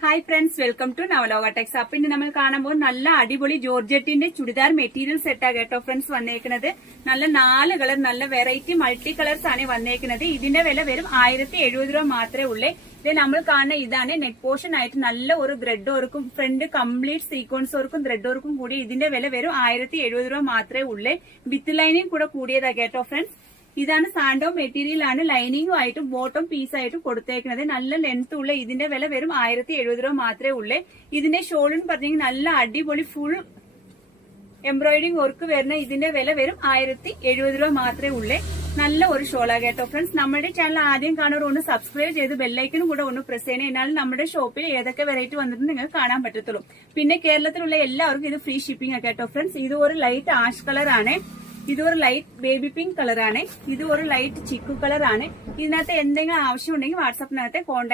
Hi friends, welcome to Navaloka techs. അപ്പൊ ഇനി നമ്മൾ കാണുമ്പോൾ നല്ല അടിപൊളി ജോർജറ്റിന്റെ ചുടിദാർ മെറ്റീരിയൽ സെറ്റാ കേട്ടോ ഫ്രണ്ട്സ് വന്നേക്കുന്നത്. നല്ല 4 കളർ, നല്ല വെറൈറ്റി മൾട്ടി കളേഴ്സ് ആണ് വന്നേക്കുന്നത്. ഇതിന്റെ വില വെറും 1070 രൂപ മാത്രമേ ഉള്ളേ. ഇത് നമ്മൾ കാണുന്ന ഇതാണ് നെറ്റ് പോർഷൻ ആയിട്ട് നല്ല ഒരു ത്രെഡ് വർക്കും ഫ്രണ്ട് കംപ്ലീറ്റ് സീക്വൻസ് വർക്കും ത്രെഡ് വർക്കും കൂടി ഇതിന്റെ വില വെറും 1070 രൂപ മാത്രമേ ഉള്ളേ. വിത്ത് ലൈനിങ് കൂടെ കൂടിയതാ കേട്ടോ ഫ്രണ്ട്സ്. ഇതാണ് സാൻഡോ മെറ്റീരിയൽ ആണ്, ലൈനിങ്ങും ആയിട്ടും ബോട്ടം പീസായിട്ടും കൊടുത്തേക്കുന്നത്. നല്ല ലെങ്ത് ഉള്ള ഇതിന്റെ വില വെറും 1070 രൂപ മാത്രമേ ഉള്ളേ. ഇതിന്റെ ഷോളിന് പറഞ്ഞെങ്കിൽ നല്ല അടിപൊളി ഫുൾ എംബ്രോയിഡിംഗ് വർക്ക് വരുന്ന ഇതിന്റെ വില വെറും 1070 രൂപ മാത്രമേ ഉള്ളേ. നല്ല ഒരു ഷോളാ കേട്ടോ ഫ്രണ്ട്സ്. നമ്മുടെ ചാനൽ ആദ്യം കാണുന്നവർ ഒന്ന് സബ്സ്ക്രൈബ് ചെയ്ത് ബെല്ലൈക്കനും കൂടെ ഒന്ന് പ്രസ് ചെയ്യണം. എന്നാലും നമ്മുടെ ഷോപ്പിൽ ഏതൊക്കെ വെറൈറ്റി വന്നിട്ട് നിങ്ങൾക്ക് കാണാൻ പറ്റത്തുള്ളൂ. പിന്നെ കേരളത്തിലുള്ള എല്ലാവർക്കും ഇത് ഫ്രീ ഷിപ്പിംഗ് ആ കേട്ടോ ഫ്രണ്ട്സ്. ഇത് ഒരു ലൈറ്റ് ആഷ് കളർ ആണ്, ഇത് ഒരു ലൈറ്റ് ബേബി പിങ്ക് കളറാണ്, ഇത് ഒരു ലൈറ്റ് ചിക്കു കളറാണ്. ഇതിനകത്ത് എന്തെങ്കിലും ആവശ്യമുണ്ടെങ്കിൽ വാട്സാപ്പിനകത്തെ കോൺടാക്ട്